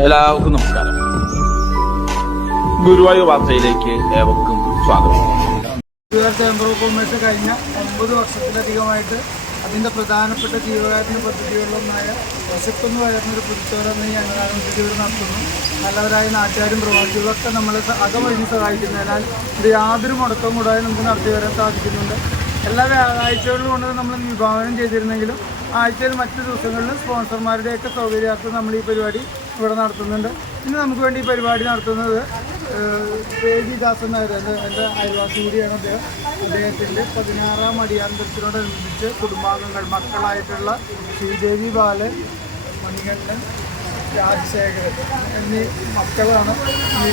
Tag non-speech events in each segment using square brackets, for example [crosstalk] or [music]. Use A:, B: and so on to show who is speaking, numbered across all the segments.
A: എല്ലാവർക്കും നമസ്കാരം. ഗുരുവായൂർ വാർത്തയിലേക്ക് ഏവർക്കും സ്വാഗതം.
B: ചേംബർ ഓഫ് കൊമേഴ്സ് കഴിഞ്ഞ ഒമ്പത് വർഷത്തിലധികമായിട്ട് അതിന്റെ പ്രധാനപ്പെട്ട ജീവകാരുണ്യ പദ്ധതികളിലൊന്നായ വിശപ്പെന്ന് പറയുന്നൊരു പുതുച്ചോര എന്ന ഈ അന്നദാന പദ്ധതി ഇവിടെ നടത്തുന്നു. നല്ലവരായ നാട്ടുകാരും പ്രവാസികളൊക്കെ നമ്മളെ അകമഴിഞ്ഞ് സഹായിക്കുന്നതിനാൽ ഇത് യാതൊരു മുടക്കവും കൂടാതെ നമുക്ക് നടത്തി വരാൻ സാധിക്കുന്നുണ്ട്. എല്ലാ വ്യാഴാഴ്ചകളിലും കൊണ്ട് നമ്മൾ വിഭാവനം ചെയ്തിരുന്നെങ്കിലും ആഴ്ചയിൽ മറ്റു ദിവസങ്ങളിലും സ്പോൺസർമാരുടെയൊക്കെ സൗകര്യാർത്ഥം നമ്മൾ ഈ പരിപാടി ഇവിടെ നടത്തുന്നുണ്ട്. ഇന്ന് നമുക്ക് വേണ്ടി ഈ പരിപാടി നടത്തുന്നത് ദാസ് എന്നായിരുന്നു എന്റെ അയൽവാസി കൂടിയാണ് അദ്ദേഹം. അദ്ദേഹത്തിന്റെ പതിനാറാം അടിയാന്തരത്തിനോടനുബന്ധിച്ച് കുടുംബാംഗങ്ങൾ മക്കളായിട്ടുള്ള ശ്രീദേവി ബാലൻ മണികണ്ഠൻ രാജശേഖരൻ എന്നീ മക്കളാണ് ഈ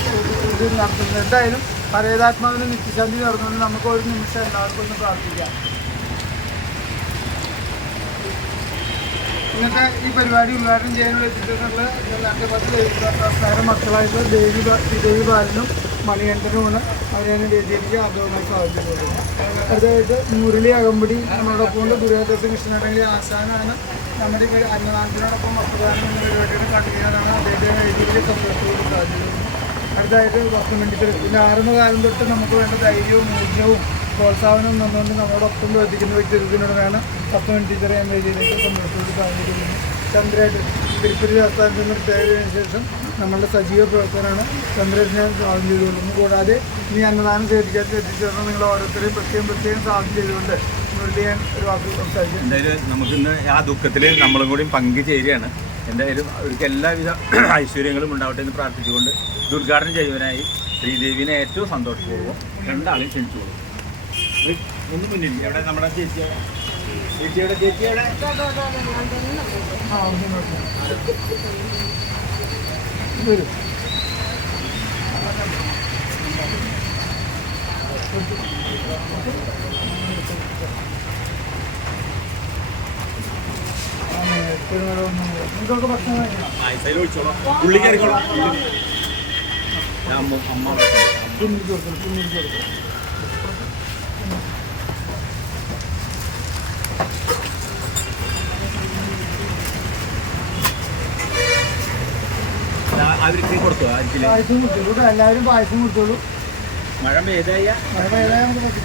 B: ഇത് നടത്തുന്നത്. എന്തായാലും പരേതാത്മാവിന് നിത്യശാന്തി നടന്നുകൊണ്ട് നമുക്ക് ഒരു നിമിഷം എല്ലാവർക്കും ഒന്ന് പ്രാർത്ഥിക്കാം. ഇന്നത്തെ ഈ പരിപാടി ഉദ്ഘാടനം ചെയ്യാനുള്ള എത്തിച്ചിട്ടുള്ള എന്റെ പത്ത് പ്രസ്ഥാന ദേവി ബാ- ദേവി ബാലനും മണികണ്ഠനുമാണ് അവരെയാണ് വേദിയിലേക്ക് ആദ്യമായി സാധിക്കുന്നത് അടുത്തതായിട്ട് മുരളി അകമ്പടി നമ്മളോടൊപ്പം ഉണ്ട് ദുരിതാശ്വാസ കൃഷ്ണനാണെങ്കിൽ ആശാനാണ് നമ്മുടെ അന്നദാനത്തിനോടൊപ്പം വസ്ത്രദാനം എന്ന പരിപാടിയുടെ കണ്ടുകയാണ് അദ്ദേഹത്തെ വേദിയിലേക്ക് സംരക്ഷിക്കാൻ സാധിക്കുന്നത് അടുത്തതായിട്ട് വസ്ത്രമണ്ഡിക്കൽ പിന്നെ ആറുന്ന കാലം തൊട്ട് നമുക്ക് വേണ്ട ധൈര്യവും ഊർജവും പ്രോത്സാഹനവും തന്നുകൊണ്ട് നമ്മളോടൊപ്പം പ്രവർത്തിക്കുന്ന വ്യക്തിത്വത്തിനോടാണ് പത്മൻ ടീച്ചറെ ഞാൻ വേദിയിലേക്ക് സന്തോഷത്തോട് സാധിക്കുന്നത് ചന്ദ്രേട്ടൻ തിരുപ്പതി ആസ്ഥാനത്ത് നിന്ന് റിട്ടയറിയതിനു ശേഷം നമ്മളുടെ സജീവ പ്രവർത്തനമാണ് ചന്ദ്രേട്ടനെ സ്വാഗതം ചെയ്തുകൊള്ളുന്നു കൂടാതെ ഈ അന്നദാനം സ്വീകരിക്കാൻ എത്തിച്ചേർന്ന് നിങ്ങൾ ഓരോരുത്തരെയും പ്രത്യേകം പ്രത്യേകം സ്വാഗതം ചെയ്തുകൊണ്ട് ഞാൻ ഒരു വാക്ക് സംസാരിക്കും.
C: എന്തായാലും നമുക്കിന്ന് ആ ദുഃഖത്തിൽ നമ്മളും കൂടി പങ്കുചേരുകയാണ് എന്തായാലും അവർക്ക് എല്ലാവിധ [clears throat] ഐശ്വര്യങ്ങളും ഉണ്ടാവട്ടെ എന്ന് പ്രാർത്ഥിച്ചുകൊണ്ട് ഉദ്ഘാടനം ചെയ്യുവാനായി ശ്രീദേവിനെ ഏറ്റവും സന്തോഷപൂർവം രണ്ടാളും ക്ഷണിച്ചോളൂ ഒന്ന് മുന്നിൽ എവിടെ? നമ്മുടെ
B: ഭക്ഷണം
C: പുള്ളിക്കാരിക്കോളാം അമ്മ അമ്മ
B: പുന്നിരിച്ച് കൊടുക്കണം കൊടുക്കണം.
C: അവർക്ക് കൊടുത്തു?
B: പായസം കൊടുത്തോളൂ എല്ലാവരും പായസം കൊടുത്തോളൂ.
C: മഴ പെയ്തായ?
B: മഴ പെയ്താൽ നമുക്ക്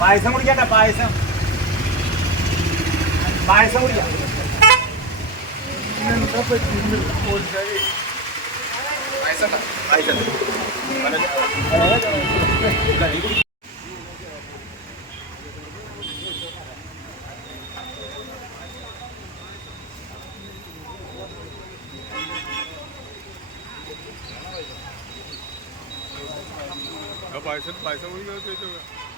C: പായസം കുടിക്കട്ടെ പായസം. പായസം കുടിക്കാം.
B: പായസം പറ്റുന്നത് ഓടിച്ചാൽ
C: പായസം
D: പായസം പായസം കുടിക്കാൻ